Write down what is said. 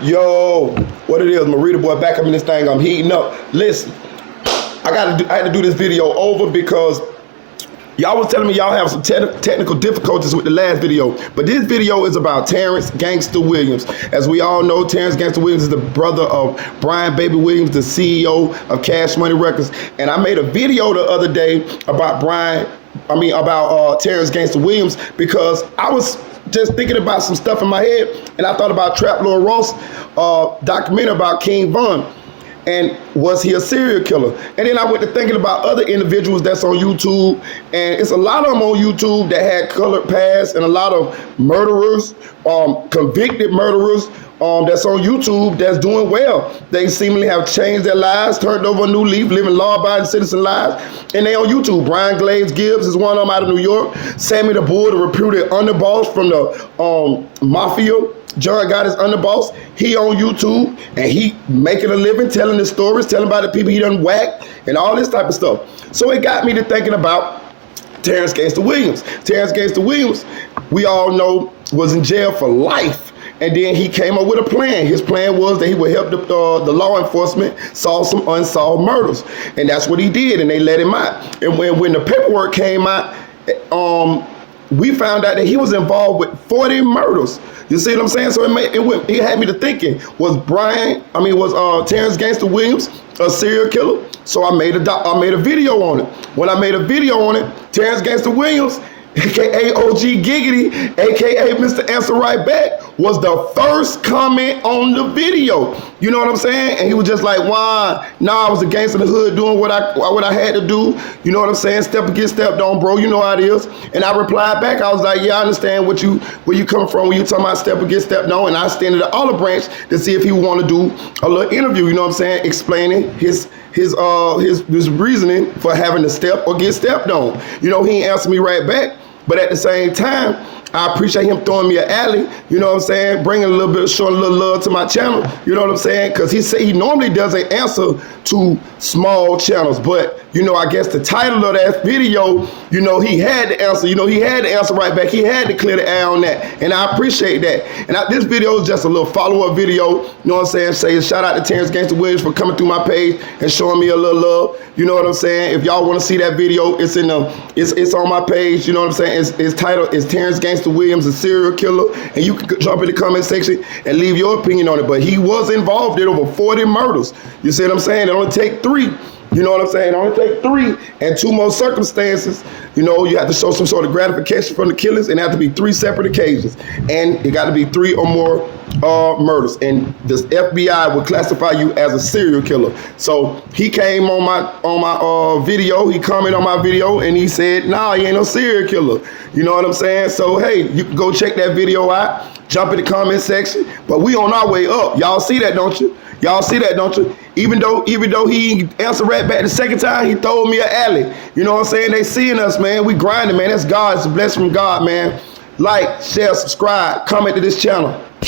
Yo, what it is, Marita boy, back up in this thing. I'm heating up. Listen, I had to do this video over because y'all was telling me y'all have some technical difficulties with the last video, but this video is about Terrace Gangsta Williams. As we all know, Terrace Gangsta Williams is the brother of Brian Baby Williams, the CEO of Cash Money Records. And I made a video the other day about Terrace Gangsta Williams because I was just thinking about some stuff in my head, and I thought about Trap Lord Ross documentary about King Von. And was he a serial killer? And then I went to thinking about other individuals that's on YouTube, and it's a lot of them on YouTube that had colored past, and a lot of murderers, convicted murderers that's on YouTube that's doing well. They seemingly have changed their lives, turned over a new leaf, living law-abiding citizen lives, and they on YouTube. Brian Glaze Gibbs is one of them out of New York. Sammy the Bull, the reputed underboss from the Mafia. John got his underboss. He on YouTube, and he making a living, telling his stories, telling about the people he done whacked, and all this type of stuff. So it got me to thinking about Terrace Gangsta Williams. Terrace Gangsta Williams, we all know, was in jail for life. And then he came up with a plan. His plan was that he would help the law enforcement solve some unsolved murders. And that's what he did, and they let him out. And when the paperwork came out, we found out that he was involved with 40 murders. You see what I'm saying? So it had me to thinking, was Terrace Gangsta Williams a serial killer? So I made a video on it. When I made a video on it, Terrace Gangsta Williams, aka OG Giggity, aka Mr. Answer Right Back, was the first comment on the video. You know what I'm saying? And he was just like, "Why? Nah, I was a gangster in the hood doing what I had to do." You know what I'm saying? Step against stepped on, bro. You know how it is. And I replied back. I was like, "Yeah, I understand where you come from when you talking about step against stepped on." And I extended the olive branch to see if he want to do a little interview. You know what I'm saying? Explaining his reasoning for having to step or get stepped on. You know, he ain't answered me right back. But at the same time, I appreciate him throwing me an alley, you know what I'm saying, bringing a little bit, showing a little love to my channel, you know what I'm saying, because he normally doesn't answer to small channels, but, you know, I guess the title of that video, you know, he had to answer, right back, he had to clear the air on that, and I appreciate that. And this video is just a little follow-up video, you know what I'm saying, say shout out to Terrace Gangsta Williams for coming through my page and showing me a little love, you know what I'm saying. If y'all want to see that video, it's on my page, you know what I'm saying. Its title is Terrace Gangsta Williams, a serial killer, and you can jump in the comment section and leave your opinion on it. But he was involved in over 40 murders. You see what I'm saying? It only take 3. You know what I'm saying? It only take 3 and 2 more circumstances. You know, you have to show some sort of gratification from the killers, and it have to be 3 separate occasions, and it got to be 3 or more murders. And the FBI will classify you as a serial killer. So he came on my video. He commented on my video, and he said, "Nah, he ain't no serial killer." You know what I'm saying? So hey, you can go check that video out. Jump in the comment section. But we on our way up. Y'all see that, don't you? Y'all see that, don't you? Even though he answered right back the second time, he told me an alley. You know what I'm saying? They seeing us, man. We grinding, man. That's God. It's a blessing from God, man. Like, share, subscribe, comment to this channel.